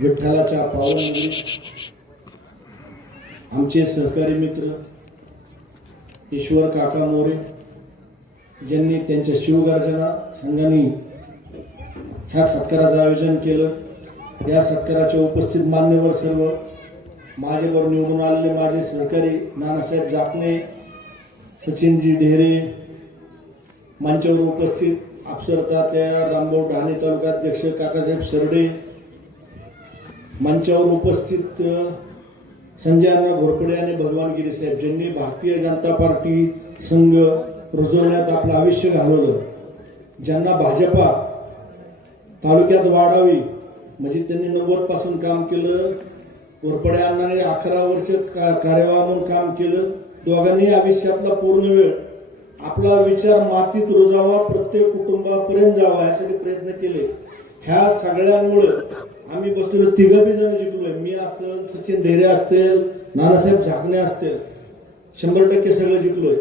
विठ्ठलाच्या पावनामध्ये आमचे सहकारी मित्र ईश्वर काका मोरे ज्यांनी त्यांच्या शिवगर्जना संघाने ह्या सत्काराचं आयोजन केलं। या सत्काराच्या उपस्थित मान्यवर सर्व माझ्यावर निवडून आलेले माझे सहकारी नानासाहेब जापणे, सचिनजी ढेरे, मंचावर उपस्थित अफसर तात्या, रामभाऊ ढाणे तालुकाध्यक्ष काकासाहेब सरडे, मंचावर उपस्थित संजय अण्णा घोरपडे आणि भगवान गिरी साहेब ज्यांनी भारतीय जनता पार्टी संघ रुजवण्यात आपलं आयुष्य घालवलं, ज्यांना भाजपा तालुक्यात वाढावी म्हणजे त्यांनी 90 पासून काम केलं। घोरपडे अण्णांनी 11 वर्ष कार्यवाह म्हणून काम केलं। दोघांनी आयुष्यातला पूर्ण वेळ आपला विचार मातीत रुजावा, प्रत्येक कुटुंबापर्यंत जावा यासाठी प्रयत्न केले। ह्या सगळ्यांमुळे आम्ही बसलेलो तिघं जण जिंकलोय। मी असेल, सचिन ढेरे असतील, नानासाहेब झाकणे असतील, 100% सगळं जिंकलोय।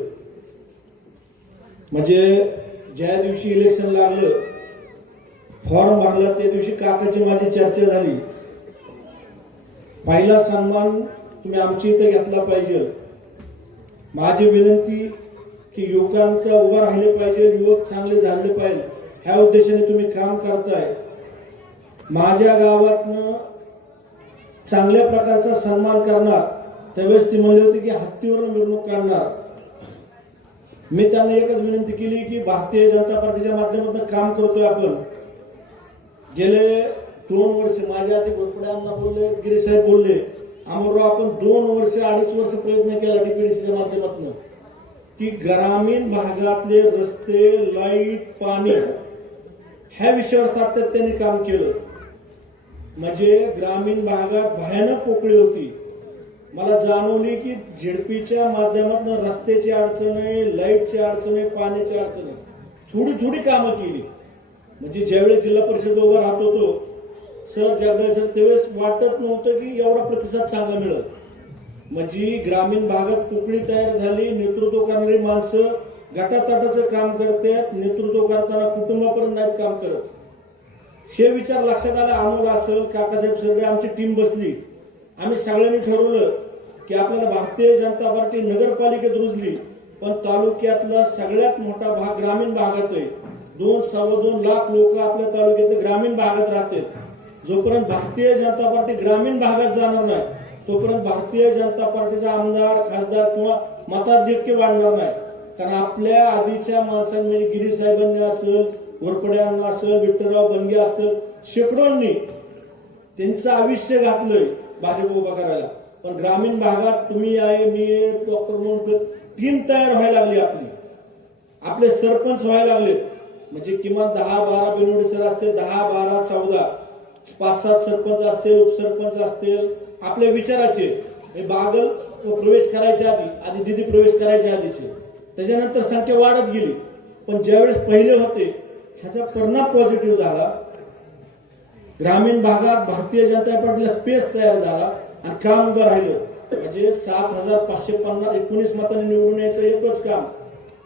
म्हणजे ज्या दिवशी इलेक्शन लागलं, फॉर्म भरला त्या दिवशी काकाची माझी चर्चा झाली। पहिला सन्मान तुम्ही आमच्या इथे घेतला पाहिजे। माझी विनंती की युवकांचा उभा राहिले पाहिजे, युवक चांगले झाले पाहिजे, ह्या उद्देशाने तुम्ही काम करताय। माझ्या गावातनं चांगल्या प्रकारचा सन्मान करणार। त्यावेळेस ती म्हणली होती की हत्तीवरून मिरवणूक काढणार। मी त्यांना एकच विनंती केली की भारतीय जनता पार्टीच्या माध्यमातून काम करतोय आपण। गेले 2 वर्ष माझ्या आधी घोरपड्यांना बोलले, गिरी साहेब बोलले, अमरराव आपण 2 वर्ष 2.5 वर्ष प्रयत्न केला डीपीडीसीच्या माध्यमातून की ग्रामीण भागातले रस्ते, लाईट, पाणी ह्या विषयावर सातत्याने काम केलं। म्हणजे ग्रामीण भागात भयानक पोकळी होती। मला जाणवली की झेडपीच्या माध्यमातून रस्त्याची अडचण आहे, लाईटची अडचण आहे, पाण्याची अडचण आहे, थोडी थोडी कामं केली। म्हणजे ज्यावेळेस जिल्हा परिषद उभा राहत होतो सर जगदाळे सर, त्यावेळेस वाटत नव्हतं की एवढा प्रतिसाद चांगला मिळेल। म्हणजे ग्रामीण भागात पोकळी तयार झाली, नेतृत्व करणारी माणसं गटातटाचं काम करतात, नेतृत्व करताना कुटुंबापर्यंत नाहीत काम करत। हे विचार लक्षात आला। अमोल असेल, काकासाहेब सरडे, आमची टीम बसली। आम्ही सगळ्यांनी ठरवलं की आपल्याला भारतीय जनता पार्टी नगरपालिकेत रुजली, पण तालुक्यातला सगळ्यात मोठा भाग ग्रामीण भागात आहे। 2-2.25 लाख लोक आपल्या तालुक्यातल्या ग्रामीण भागात राहतात। जोपर्यंत भारतीय जनता पार्टी ग्रामीण भागात जाणार नाही तोपर्यंत भारतीय जनता पार्टीचा आमदार, खासदार किंवा मताधिक्य वाढणार नाही। कारण आपल्या आधीच्या माणसांनी म्हणजे गिरी साहेबांनी असेल, घोरपड्यांना असेल, विठ्ठलराव बनगे असतील, शेकडोंनी त्यांचं आयुष्य घातलंय भाजप उभा करायला। पण ग्रामीण भागात तुम्ही आहे, मी आहे, डॉक्टर म्हणून टीम तयार व्हायला लागली आपली, आपले सरपंच व्हायला लागले। म्हणजे किमान 10-12 बिनोडी सर असतील, 10-12-14 5-7 सरपंच असतील, उपसरपंच असतील, आपल्या विचाराचे बागल प्रवेश करायच्या आधी दिदी प्रवेश करायच्या आधीचे, त्याच्यानंतर संख्या वाढत गेली। पण ज्यावेळेस पहिले होते ह्याचा परिणाम पॉझिटिव्ह झाला। ग्रामीण भागात भारतीय जनता पार्टीला स्पेस तयार झाला आणि काम उभं राहिलं। म्हणजे 7,519 मतांनी निवडून यायचं एकच काम,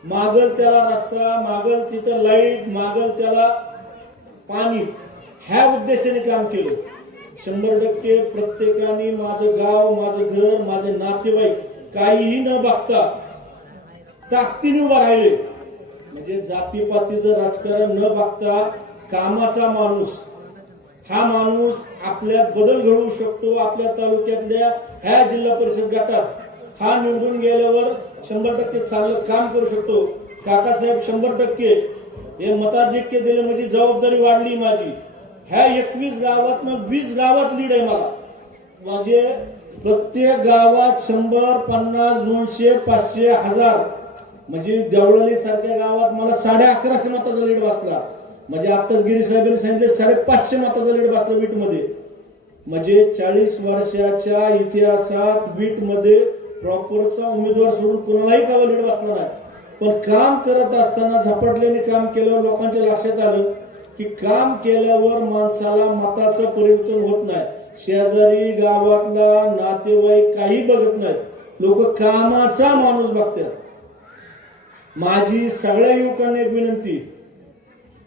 मागल त्याला रस्ता, मागल तिथं लाईट, मागल त्याला पाणी, ह्या उद्देशाने काम केलं। 100% प्रत्येकाने माझं गाव, माझं घर, माझे नातेवाईक काहीही न बघता ताकदीने उभा राहिले। म्हणजे जातीपातीचं राजकारण न बघता कामाचा माणूस, हा माणूस आपल्यात बदल घडवू शकतो। आपल्या तालुक्यातल्या ह्या जिल्हा परिषद गटात हा निवडून गेल्यावर 100% चांगलं काम करू शकतो। काकासाहेब 100% हे मताधिक्य दिले म्हणजे जबाबदारी वाढली माझी। ह्या 21 गावातनं 20 गावात लीड आहे मला। म्हणजे प्रत्येक गावात 100, 50, 200, 500, 1000 म्हणजे देवळाली सारख्या गावात मला 1150 मताचा लीड बसला। म्हणजे आत्ताच गिरी साहेबांनी सांगितले 550 मताचा लीड बसला बीटमध्ये। म्हणजे 40 वर्षाच्या इतिहासात बीटमध्ये प्रॉपरचा उमेदवार सोडून कोणालाही गावा लीड बसला नाही। पण काम करत असताना झपाटल्याने काम केल्यावर लोकांच्या लक्षात आलं की काम केल्यावर माणसाला मताचं परिवर्तन होत नाही। शेजारी गावातला नातेवाईक काही बघत नाहीत, लोक कामाचा माणूस बघतात। माझी सगळ्या युवकांना एक विनंती,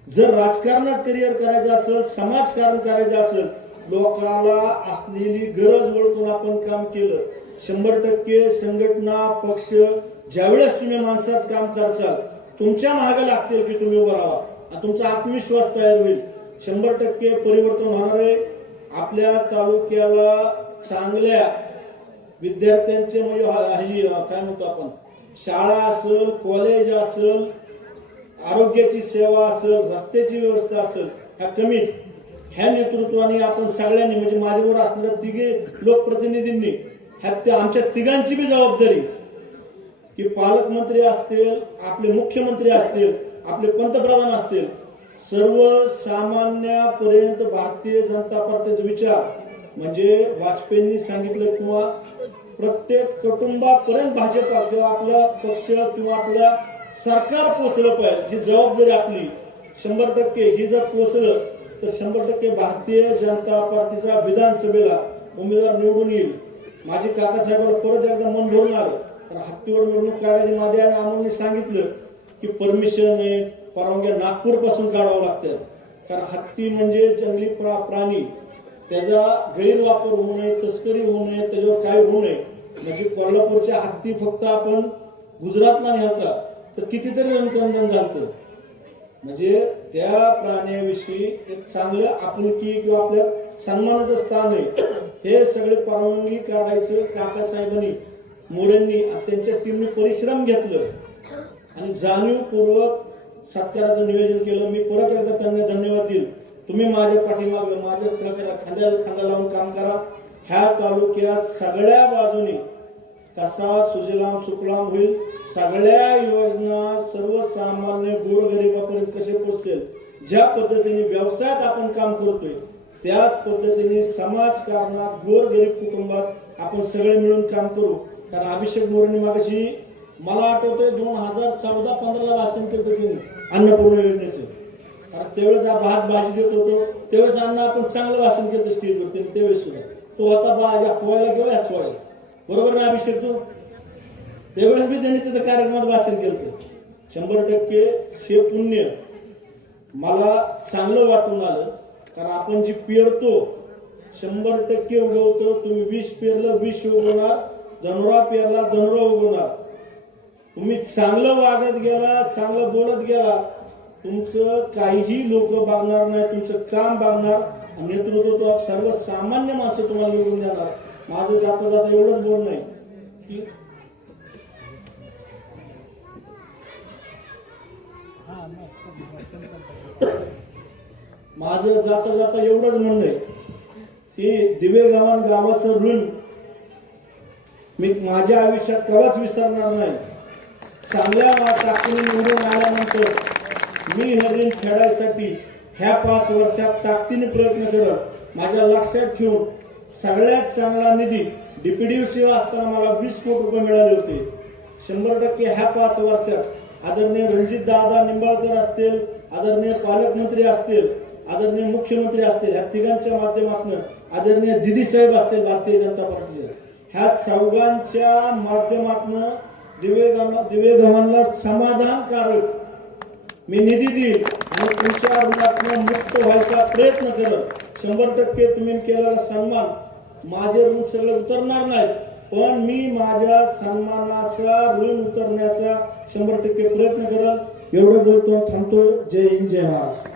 जर राजकारणात करिअर करायचं असेल, समाजकारण करायचं असेल लोकाला असलेली गरज ओळखून आपण काम केलं. 100% संघटना पक्ष ज्यावेळेस तुम्ही माणसात काम करचाल तुमच्या मागे लागतील की तुम्ही उभं राहा आणि तुमचा आत्मविश्वास तयार होईल. 100% परिवर्तन होणार आहे. आपल्या तालुक्याला चांगल्या विद्यार्थ्यांचे म्हणजे काय म्हणतो आपण, शाळा असेल, कॉलेज असेल, आरोग्याची सेवा असेल, रस्त्याची व्यवस्था असेल, ह्या नेतृत्वाने आपण सगळ्यांनी म्हणजे माझ्यावर असणाऱ्या तिघे लोकप्रतिनिधींनी आमच्या तिघांची बी जबाबदारी की पालकमंत्री असतील, आपले मुख्यमंत्री असतील, आपले पंतप्रधान असतील, सर्वसामान्यापर्यंत भारतीय जनता पार्टीचा विचार म्हणजे वाजपेयींनी सांगितलं किंवा प्रत्येक कुटुंबापर्यंत भाजपा किंवा आपला पक्ष किंवा आपला सरकार पोहोचलं पाहिजे. जी जबाबदारी आपली 100% ही जर पोहोचलं तर 100% भारतीय जनता पार्टीचा विधानसभेला उमेदवार निवडून येईल. माझी काकासाहेबांना परत एकदा मन भरून आलं. तर हत्तीवर निवडणूक काढायची माझ्या आम्हाला सांगितलं की परमिशन परवानग्या नागपूर पासून काढावं लागतात. कारण हत्ती म्हणजे जंगली प्राणी, त्याचा गैरवापर होऊ नये, तस्करी होऊ नये, त्याच्यावर काय होऊ नये. म्हणजे कोल्हापूरच्या हत्ती फक्त आपण गुजरातला न्यालता तर कितीतरी रणकंदन झालं. म्हणजे त्या प्राण्याविषयी एक चांगलं आपुलकी किंवा आपल्या सन्मानाचं स्थान आहे. हे सगळे परवानगी काढायचं काकासाहेबांनी, मोरेंनी त्यांच्या टीमने परिश्रम घेतलं आणि जाणीवपूर्वक सत्काराचं नियोजन केलं. मी परत एकदा त्यांना धन्यवाद देईल. तुम्ही माझ्या पाठीमागे माझ्या सहकार्या खांद्याला खांदा लावून काम करा. ह्या तालुक्यात सगळ्या बाजूनी कसा सुजलाम सुफलाम होईल, सगळ्या योजना सर्वसामान्य गोरगरिबापर्यंत कसे पोहोचतील, ज्या पद्धतीने व्यवसायात आपण काम करतोय त्याच पद्धतीने समाजकारणात गोरगरीब कुटुंबात आपण सगळे मिळून काम करू. कारण अभिषेक मोरेंनी मागाशी मला आठवतंय 2014-15 भाषण केलं होतं अन्नपूर्णा योजनेचं. कारण त्यावेळेस भात भाजी देत होतो, त्यावेळेस अन्न आपण चांगलं भाषण केलं स्टेजवरती. त्यावेळेस सुद्धा तो होता भाज्या पोहायला किंवा यासवायला, बरोबर ना अभिषेक? तो त्यावेळेस बी त्यांनी तिथं कार्यक्रमात भाषण केलं. 100% हे पुण्य मला चांगलं वाटून आलं. कारण आपण जी पेरतो 100% उगवतो. तुम्ही 20 पेरलं 20 उगवणार, धनुरा पेरला धनुरा उगवणार. तुम्ही चांगलं वागत गेला, चांगलं बोलत गेला, तुमचं काहीही लोक बघणार नाही, तुमचं काम बघणार. नेतृत्व सर्वसामान्य माणसं तुम्हाला निवडून देणार. माझं जाता जाता एवढंच बोलणं आहे की माझं जाता जाता एवढंच म्हणणं आहे की दिवेगावान गावाचं ऋण मी माझ्या आयुष्यात कवाच विसरणार नाही. चांगल्या ताकदीने निवडून आल्यानंतर मी हे ऋण फेडायसाठी ह्या 5 वर्षात ताकदीने प्रयत्न करत माझ्या लक्षात ठेवून सगळ्यात चांगला निधी DPDC असताना मला 20 कोटी रुपये मिळाले होते. 100% ह्या 5 वर्षात आदरणीय रणजित दादा निंबाळकर असतील, आदरणीय पालकमंत्री असतील, आदरणीय मुख्यमंत्री असतील, ह्या तिघांच्या माध्यमातून आदरणीय दिदी साहेब असतील भारतीय जनता पार्टीचे, ह्या चौघांच्या माध्यमातून दिवेगावांना समाधानकारक मी निधी देईल आणि तुमच्या ऋणातून मुक्त व्हायचा प्रयत्न करत 100% तुम्ही केलेला सन्मान माझे ऋण सगळं उतरणार नाही, पण मी माझ्या सन्मानाचा ऋण उतरण्याचा 100% प्रयत्न करत. एवढं बोलतो, थांबतो. जय हिंद, जय महाराष्ट्र.